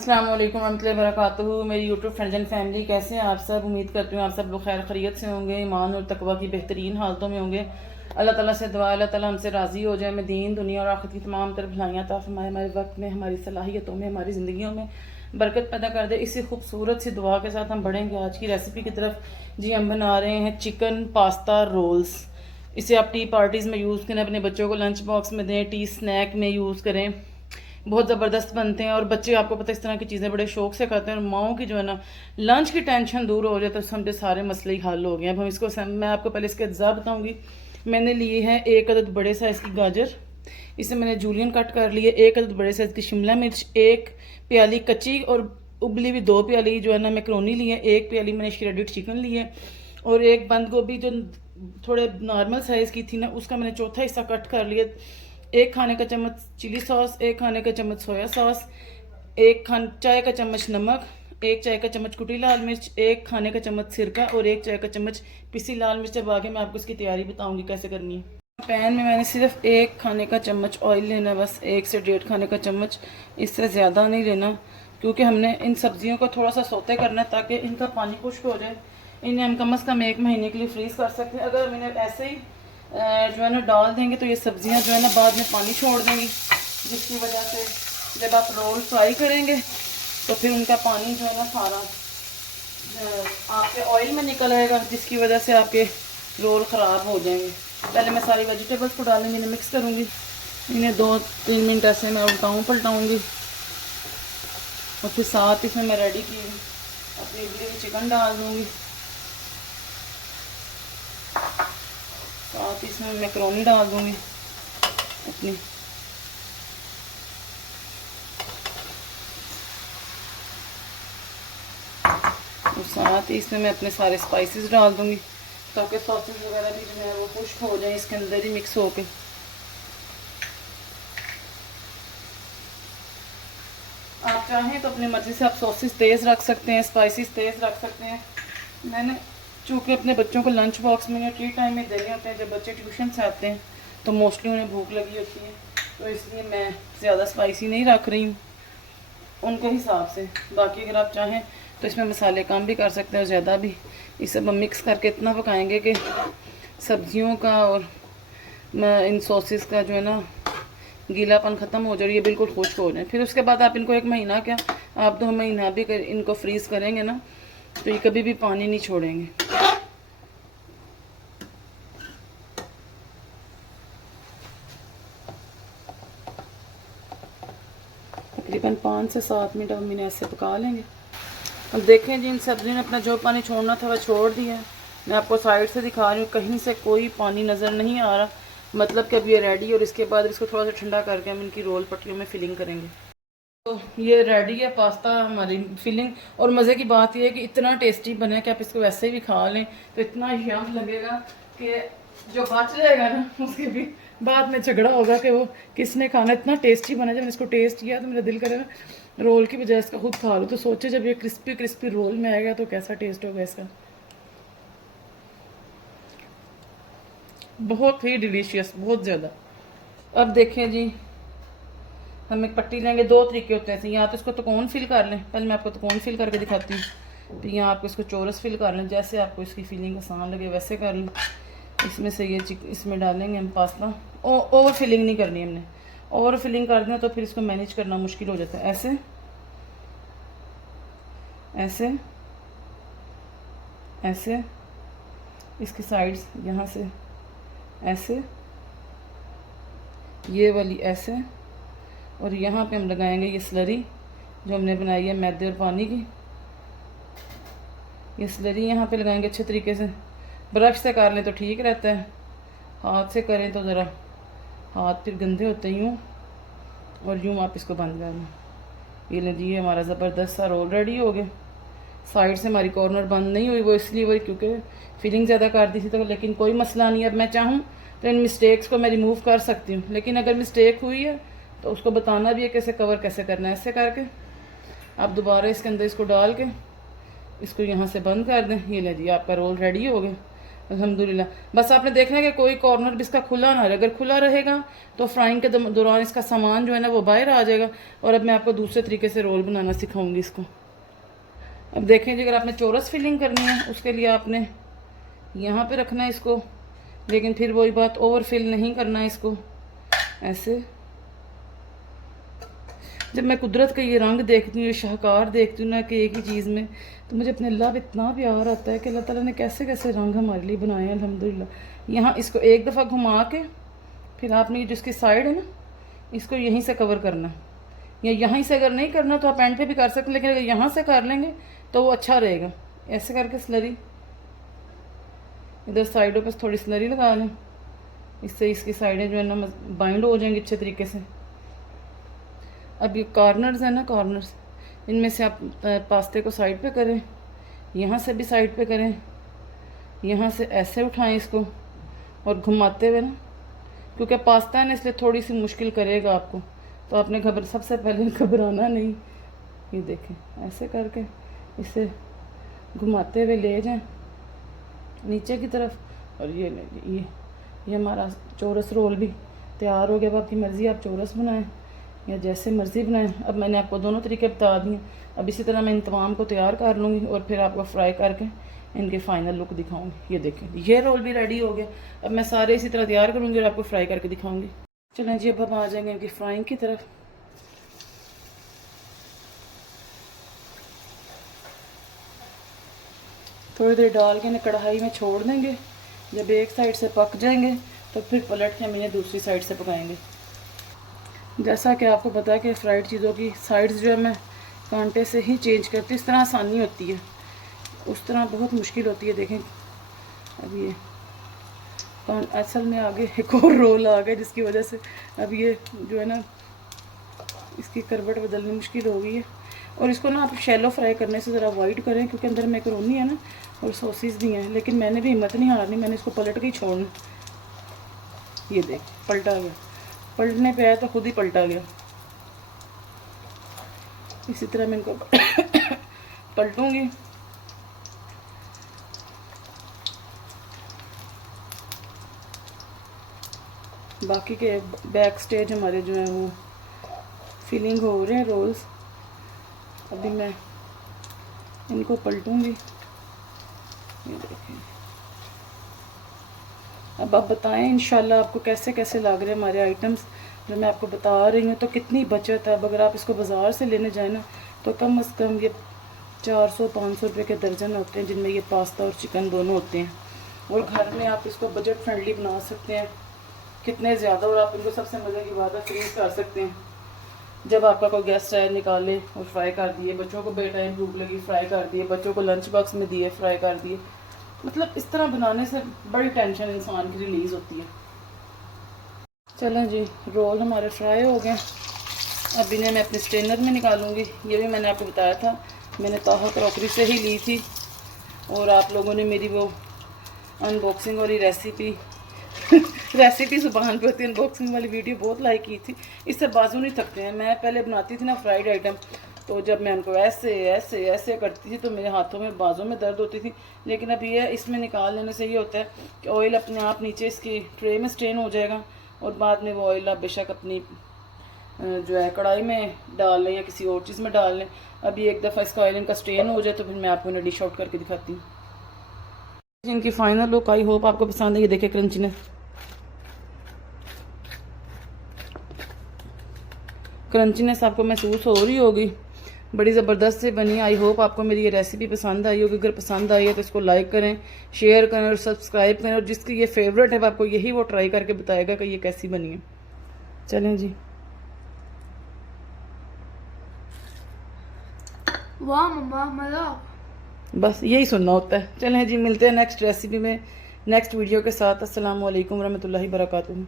अस्सलाम वालेकुम रहमतुल्लाहि व बरकातुहू। मेरी यूट्यूब फ्रेंड्स एंड फैमिली, कैसे हैं आप सब। उम्मीद करती हूँ आप सब लोग खैर खैरियत से होंगे, ईमान और तकवा की बेहतरीन हालतों में होंगे। अल्लाह ताला से दुआ, अल्लाह ताला हमसे राज़ी हो जाए, मैं दीन दुनिया और आखिरत की तमाम तरफ भलाइयाँ अता फरमाए, हमारे वक्त में, हमारी सलाहियतों में, हमारी ज़िंदगियों में बरकत पैदा कर दे। इसी खूबसूरत सी दुआ के साथ हम बढ़ेंगे आज की रेसिपी की तरफ। जी, हम बना रहे हैं चिकन पास्ता रोल्स। इसे आप टी पार्टीज़ में यूज़ करें, अपने बच्चों को लंच बॉक्स में दें, टी स्नैक में यूज़ करें, बहुत ज़बरदस्त बनते हैं। और बच्चे आपको पता है इस तरह की चीज़ें बड़े शौक से खाते हैं। और माओं की जो है ना लंच की टेंशन दूर हो जाए तो समझे सारे मसले ही हल हो गए। अब हम इसको मैं आपको पहले इसके अज्जा बताऊंगी। मैंने लिए हैं 1 अदद बड़े साइज़ की गाजर, इसे मैंने जूलियन कट कर लिए। 1 अदद बड़े साइज़ की शिमला मिर्च, 1 प्याली कच्ची और उबली हुई 2 प्याली जो है ना मैक्रोनी ली है, 1 प्याली मैंने श्रेडेड चिकन ली है, और 1 बंद गोभी जो थोड़े नॉर्मल साइज़ की थी ना उसका मैंने चौथा हिस्सा कट कर लिया। 1 खाने का चम्मच चिली सॉस, 1 खाने का चम्मच सोया सॉस, 1 चाय का चम्मच नमक, 1 चाय का चम्मच कुटी लाल मिर्च, 1 खाने का चम्मच सिरका और 1 चाय का चम्मच पिसी लाल मिर्च। अब आगे मैं आपको इसकी तैयारी बताऊंगी कैसे करनी है। पैन में मैंने सिर्फ 1 खाने का चम्मच ऑयल लेना है, बस 1 से 1.5 खाने का चम्मच, इससे ज़्यादा नहीं लेना, क्योंकि हमने इन सब्जियों को थोड़ा सा सौते करना है ताकि इनका पानी खुश्क हो जाए। इन्हें हम कम से कम 1 महीने के लिए फ्रीज़ कर सकते हैं। अगर हम इन्हें ऐसे ही जो है ना डाल देंगे तो ये सब्जियां जो है ना बाद में पानी छोड़ देंगी, जिसकी वजह से जब आप रोल फ्राई करेंगे तो फिर उनका पानी जो है ना सारा आपके ऑयल में निकल आएगा, जिसकी वजह से आपके रोल ख़राब हो जाएंगे। पहले मैं सारी वेजिटेबल्स को डालूंगी, इन्हें मिक्स करूँगी। इन्हें 2-3 मिनट ऐसे मैं उल्टाऊँ पलटाऊँगी, और फिर साथ इसमें मैं रेडी की अपनी उबली हुई चिकन डाल दूँगी। साथ इसमें मैक्रोनी डाल दूँगी अपनी, और साथ ही इसमें मैं अपने सारे स्पाइसेस डाल दूँगी ताकि सॉसेस वगैरह भी जो है वो खुश्क हो जाए, इसके अंदर ही मिक्स होके। आप चाहें तो अपनी मर्ज़ी से आप सॉसेस तेज़ रख सकते हैं, स्पाइसेस तेज़ रख सकते हैं। मैंने चूँकि अपने बच्चों को लंच बॉक्स में या टी टाइम में देने होते हैं, जब बच्चे ट्यूशन से आते हैं तो मोस्टली उन्हें भूख लगी होती है, तो इसलिए मैं ज़्यादा स्पाइसी नहीं रख रही हूँ उनके हिसाब से। बाकी अगर आप चाहें तो इसमें मसाले कम भी कर सकते हैं और ज़्यादा भी। इसे हम मिक्स करके इतना पकाएंगे कि सब्जियों का और इन सॉसेस का जो है ना गीलापन ख़त्म हो जाए, ये बिल्कुल खुश्क हो जाए। फिर उसके बाद आप इनको 1 महीना क्या आप 2 महीना भी इनको फ्रीज़ करेंगे ना तो ये कभी भी पानी नहीं छोड़ेंगे। तकरीबन 5 से 7 मिनट हम इन्हें ऐसे पका लेंगे। अब देखें जी, इन सब्जियों ने अपना जो पानी छोड़ना था वह छोड़ दिया है। मैं आपको साइड से दिखा रही हूँ, कहीं से कोई पानी नज़र नहीं आ रहा, मतलब कि अब ये रेडी। और इसके बाद इसको थोड़ा सा ठंडा करके हम इनकी रोल पट्टियों में फिलिंग करेंगे। तो ये रेडी है पास्ता हमारी फिलिंग। और मज़े की बात यह है कि इतना टेस्टी बने कि आप इसको वैसे ही भी खा लें तो इतना यम लगेगा कि जो बच जाएगा ना उसके भी बाद में झगड़ा होगा कि वो किसने खाना। इतना टेस्टी बना, जब मैंने इसको टेस्ट किया तो मेरा दिल करे ना रोल की बजाय इसका खुद खा लो। तो सोचे जब ये क्रिस्पी क्रिस्पी रोल में आएगा तो कैसा टेस्ट होगा इसका। बहुत ही डिलीशियस, बहुत ज़्यादा। अब देखें जी, हम एक पट्टी लेंगे। 2 तरीके होते हैं, या तो इसको त्रिकोण फिल कर लें, पहले मैं आपको त्रिकोण फिल करके दिखाती हूँ। तो यहाँ आपको इसको चौरस फिल कर लें, जैसे आपको इसकी फीलिंग आसान लगे वैसे कर लें। इसमें से ये इसमें डालेंगे हम पास्ता। ओवर फिलिंग नहीं करनी हमने, ओवर फिलिंग कर दें तो फिर इसको मैनेज करना मुश्किल हो जाता है। ऐसे ऐसे ऐसे इसकी साइड्स यहाँ से ऐसे, ये वाली ऐसे, और यहाँ पे हम लगाएंगे ये स्लरी जो हमने बनाई है मैदे और पानी की। ये स्लरी यहाँ पे लगाएंगे अच्छे तरीके से। ब्रश से कर लें तो ठीक रहता है, हाथ से करें तो ज़रा हाथ फिर गंदे होते हैं। यूँ और यूँ आप इसको बंद कर लें। ये लीजिए हमारा ज़बरदस्त सा रोल रेडी हो गया। साइड से हमारी कॉर्नर बंद नहीं हुई, वो इसलिए वही क्योंकि फिलिंग ज़्यादा कर दी थी। तो लेकिन कोई मसला नहीं, अब मैं चाहूँ तो इन मिस्टेक्स को मैं रिमूव कर सकती हूँ, लेकिन अगर मिस्टेक हुई है तो उसको बताना भी है कैसे कवर कैसे करना है। ऐसे करके आप दोबारा इसके अंदर इसको डाल के इसको यहाँ से बंद कर दें। ये लीजिए आपका रोल रेडी हो गया। अल्हम्दुलिल्लाह। बस आपने देखना है कि कोई कॉर्नर भी इसका खुला ना रहे, अगर खुला रहेगा तो फ्राइंग के दौरान इसका सामान जो है ना वो बाहर आ जाएगा। और अब मैं आपको दूसरे तरीके से रोल बनाना सिखाऊंगी इसको। अब देखें जी, अगर आपने चौरस फिलिंग करनी है उसके लिए आपने यहाँ पे रखना है इसको, लेकिन फिर वही बात, ओवर फिल नहीं करना है इसको। ऐसे जब मैं कुदरत का ये रंग देखती हूँ, ये शाहकार देखती हूँ ना कि एक ही चीज़ में, तो मुझे अपने अल्लाह पे इतना प्यार आता है कि अल्लाह ताला ने कैसे कैसे रंग हमारे लिए बनाए हैं अल्हम्दुलिल्लाह। यहाँ इसको एक दफ़ा घुमा के फिर आपने जिसकी साइड है ना इसको यहीं से कवर करना है, या यहीं से अगर नहीं करना तो आप एंड पे भी कर सकते हैं, लेकिन अगर यहाँ से कर लेंगे तो वो अच्छा रहेगा। ऐसे करके स्लरी इधर साइडों पर थोड़ी स्लरी लगा लें, इससे इसकी साइडें जो है ना बाइंड हो जाएंगी अच्छे तरीके से। अब ये कॉर्नर्स है ना, कॉर्नर्स इनमें से आप पास्ते को साइड पे करें, यहाँ से भी साइड पे करें, यहाँ से ऐसे उठाएं इसको और घुमाते हुए ना, क्योंकि पास्ता है ना इसलिए थोड़ी सी मुश्किल करेगा आपको, तो आपने सबसे पहले घबराना नहीं। ये देखें ऐसे करके इसे घुमाते हुए ले जाएं नीचे की तरफ, और ये हमारा चौरस रोल भी तैयार हो गया। अब आपकी मर्ज़ी, आप चौरस बनाएं या जैसे मर्ज़ी बनाएं। अब मैंने आपको दोनों तरीके बता दिए। अब इसी तरह मैं इन तमाम को तैयार कर लूँगी और फिर आपको फ्राई करके इनके फाइनल लुक दिखाऊंगी। ये देखें ये रोल भी रेडी हो गया। अब मैं सारे इसी तरह तैयार करूँगी और आपको फ्राई करके दिखाऊंगी। चलें जी, अब हम आ जाएंगे इनकी फ्राइंग की तरफ। थोड़ी देर डाल के इन्हें कढ़ाई में छोड़ देंगे। जब एक साइड से पक जाएंगे तो फिर पलट के हम इन्हें दूसरी साइड से पकाएंगे। जैसा कि आपको पता है कि फ्राइड चीज़ों की साइड्स जो है मैं कांटे से ही चेंज करती हूँ। इस तरह आसानी होती है, उस तरह बहुत मुश्किल होती है। देखें अब ये असल में आगे एक और रोल आ गया जिसकी वजह से अब ये जो है ना इसकी करवट बदलनी मुश्किल हो गई है। और इसको ना आप शैलो फ्राई करने से ज़रा अवॉइड करें, क्योंकि अंदर मैकरोनी है ना और सॉसेस भी हैं। लेकिन मैंने भी हिम्मत नहीं हारनी, मैंने इसको पलट के ही छोड़ना। ये देख पलटा गया, पलटने पे आया तो खुद ही पलटा गया। इसी तरह मैं इनको पलटूंगी। बाकी के बैक स्टेज हमारे जो हैं वो फिलिंग हो रहे हैं रोल्स। अभी मैं इनको पलटूंगी। ये देखें, अब आप बताएं इंशाल्लाह आपको कैसे कैसे लग रहे हैं हमारे आइटम्स जो मैं आपको बता रही हूँ। तो कितनी बचत है। अब अगर आप इसको बाज़ार से लेने जाए ना तो कम से कम ये 400-500 रुपये के दर्जन होते हैं, जिनमें ये पास्ता और चिकन दोनों होते हैं। और घर में आप इसको बजट फ्रेंडली बना सकते हैं कितने ज़्यादा। और आप इनको सबसे मज़े की बात है फ्रीज कर सकते हैं। जब आपका कोई गेस्ट आए निकाले और फ्राई कर दिए, बच्चों को बेटाइम भूख लगी फ्राई कर दिए, बच्चों को लंच बॉक्स में दिए फ्राई कर दिए। मतलब इस तरह बनाने से बड़ी टेंशन इंसान की रिलीज़ होती है। चलें जी, रोल हमारे फ्राई हो गए। अब इन्हें मैं अपने स्ट्रेनर में निकालूंगी। ये भी मैंने आपको बताया था, मैंने ताहा क्रॉकरी से ही ली थी। और आप लोगों ने मेरी वो अनबॉक्सिंग वाली रेसिपी ज़ुबान पे होती है, अनबॉक्सिंग वाली वीडियो बहुत लाइक की थी। इससे बाजू नहीं थकते हैं। मैं पहले बनाती थी ना फ्राइड आइटम, तो जब मैं उनको ऐसे ऐसे ऐसे करती थी तो मेरे हाथों में बाजू में दर्द होती थी। लेकिन अब ये इसमें निकाल लेने से ये होता है कि ऑयल अपने आप नीचे इसकी ट्रे में स्ट्रेन हो जाएगा और बाद में वो ऑयल आप बेशक अपनी जो है कढ़ाई में डाल लें या किसी और चीज़ में डाल लें। अभी एक दफ़ा इसका ऑयल इनका स्ट्रेन हो जाए तो फिर मैं आपको इन्हें डिश आउट करके दिखाती हूँ। इनकी फाइनल लुक आई होप आपको पसंद है। ये देखिए क्रंचीनेस आपको महसूस हो रही होगी, बड़ी ज़बरदस्त से बनी। आई होप आपको मेरी ये रेसिपी पसंद आई होगी। अगर पसंद आई है तो इसको लाइक करें, शेयर करें और सब्सक्राइब करें। और जिसकी ये फेवरेट है आपको यही वो ट्राई करके बताएगा कि ये कैसी बनी है। चलें जी, वाह मम्मा मज़ा। बस यही सुनना होता है। चलें जी, मिलते हैं नेक्स्ट रेसिपी में नेक्स्ट वीडियो के साथ। अस्सलाम वालेकुम रहमतुल्लाहि बरकातुहू।